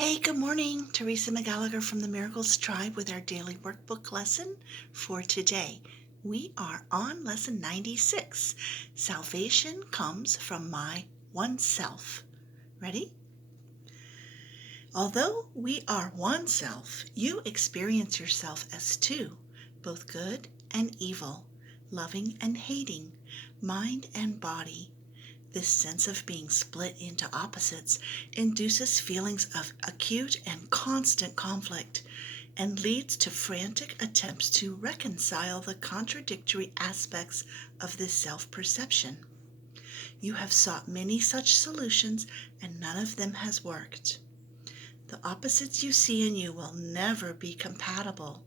Hey, good morning. Teresa McGallagher from the Miracles Tribe with our daily workbook lesson for today. We are on lesson 96. Salvation comes from my oneself. Ready? Although we are one self, you experience yourself as two, both good and evil, loving and hating, mind and body. This sense of being split into opposites induces feelings of acute and constant conflict and leads to frantic attempts to reconcile the contradictory aspects of this self-perception. You have sought many such solutions and none of them has worked. The opposites you see in you will never be compatible,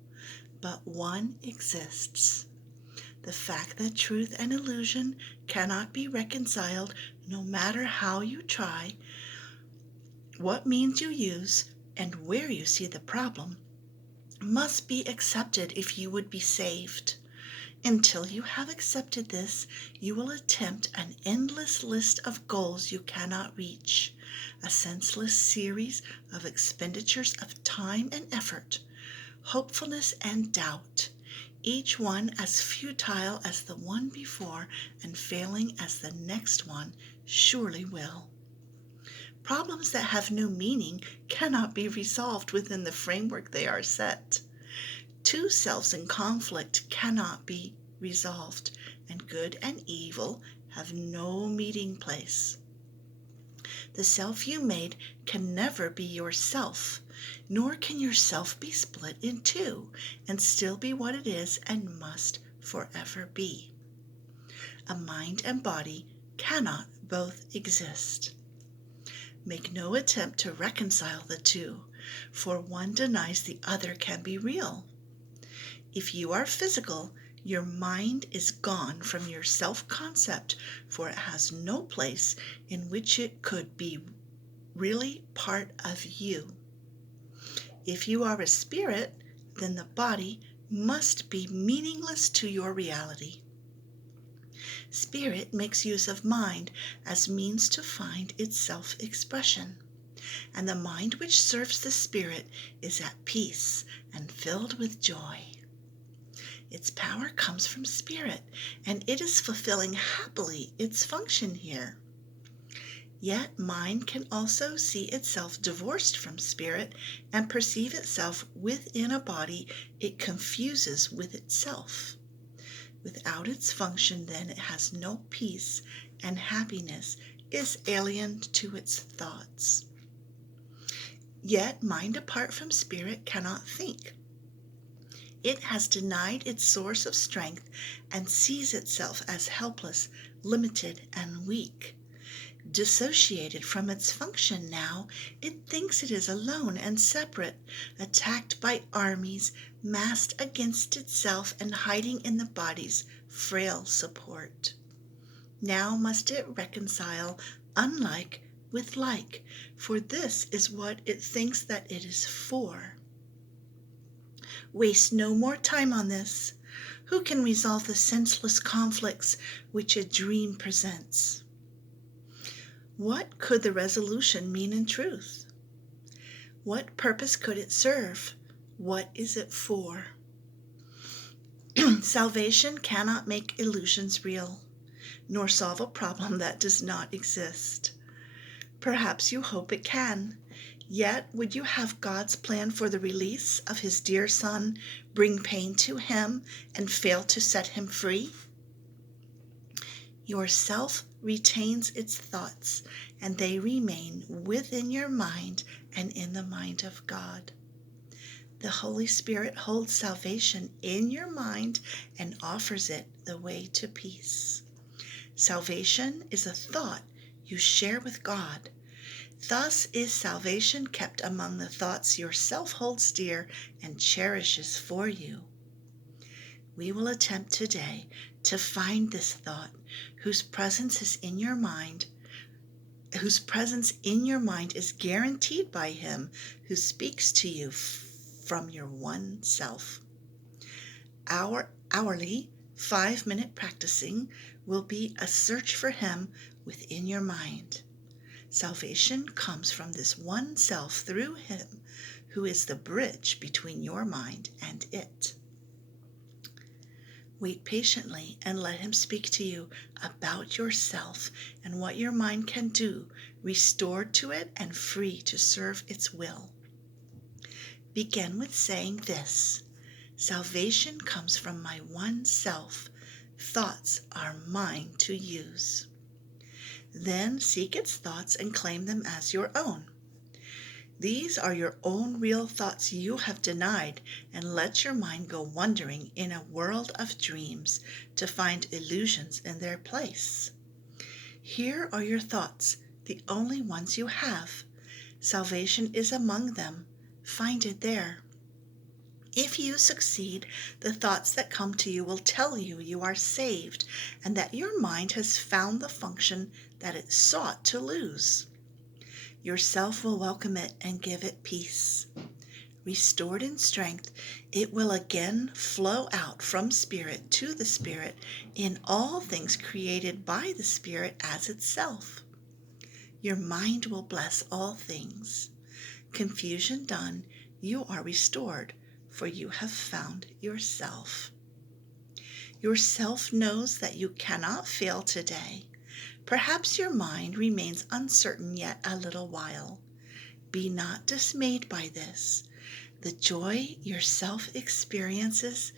but one exists. The fact that truth and illusion cannot be reconciled no matter how you try, what means you use, and where you see the problem, must be accepted if you would be saved. Until you have accepted this, you will attempt an endless list of goals you cannot reach, a senseless series of expenditures of time and effort, hopefulness and doubt, each one as futile as the one before and failing as the next one surely will. Problems that have no meaning cannot be resolved within the framework they are set. Two selves in conflict cannot be resolved, and good and evil have no meeting place. The self you made can never be yourself, nor can yourself be split in two and still be what it is and must forever be. A mind and body cannot both exist. Make no attempt to reconcile the two, for one denies the other can be real. If you are physical, your mind is gone from your self-concept, for it has no place in which it could be really part of you. If you are a spirit, then the body must be meaningless to your reality. Spirit makes use of mind as means to find its self-expression, and the mind which serves the spirit is at peace and filled with joy. Its power comes from spirit, and it is fulfilling happily its function here. Yet mind can also see itself divorced from spirit and perceive itself within a body it confuses with itself. Without its function, then, it has no peace, and happiness is alien to its thoughts. Yet mind apart from spirit cannot think. It has denied its source of strength and sees itself as helpless, limited, and weak. Dissociated from its function now, it thinks it is alone and separate, attacked by armies, massed against itself and hiding in the body's frail support. Now must it reconcile unlike with like, for this is what it thinks that it is for. Waste no more time on this. Who can resolve the senseless conflicts which a dream presents? What could the resolution mean in truth? What purpose could it serve? What is it for? Salvation cannot make illusions real, nor solve a problem that does not exist. Perhaps you hope it can. Yet would you have God's plan for the release of his dear Son bring pain to him and fail to set him free? Your self retains its thoughts, and they remain within your mind and in the mind of God. The Holy Spirit holds salvation in your mind and offers it the way to peace. Salvation is a thought you share with God. Thus is salvation kept among the thoughts yourself holds dear and cherishes for you. We will attempt today to find this thought whose presence in your mind is guaranteed by him who speaks to you from your one self. Our hourly 5-minute practicing will be a search for him within your mind. Salvation comes from this one self through him who is the bridge between your mind and it. Wait patiently and let him speak to you about yourself and what your mind can do, restored to it and free to serve its will. Begin with saying this: salvation comes from my one self. Thoughts are mine to use. Then seek its thoughts and claim them as your own. These are your own real thoughts you have denied, and let your mind go wandering in a world of dreams to find illusions in their place. Here are your thoughts, the only ones you have. Salvation is among them. Find it there. If you succeed, the thoughts that come to you will tell you you are saved and that your mind has found the function that it sought to lose. Yourself will welcome it and give it peace. Restored in strength, it will again flow out from spirit to the spirit in all things created by the spirit as itself. Your mind will bless all things. Confusion done, you are restored, for you have found yourself. Yourself knows that you cannot fail today. Perhaps your mind remains uncertain yet a little while. Be not dismayed by this. The joy yourself experiences,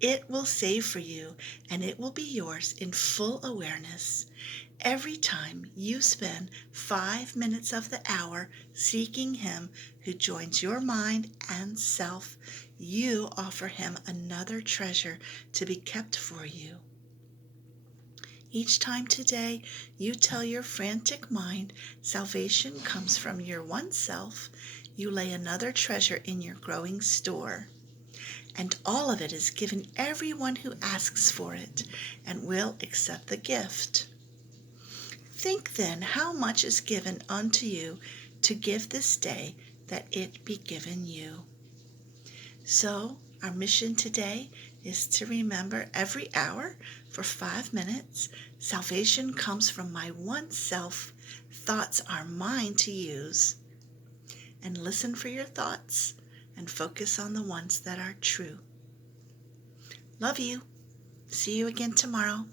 it will save for you, and it will be yours in full awareness. Every time you spend 5 minutes of the hour seeking him who joins your mind and self, you offer him another treasure to be kept for you. Each time today you tell your frantic mind salvation comes from your one self, you lay another treasure in your growing store. And all of it is given everyone who asks for it and will accept the gift. Think then how much is given unto you to give this day that it be given you. So our mission today is to remember every hour for 5 minutes, salvation comes from my one self, thoughts are mine to use. And listen for your thoughts and focus on the ones that are true. Love you. See you again tomorrow.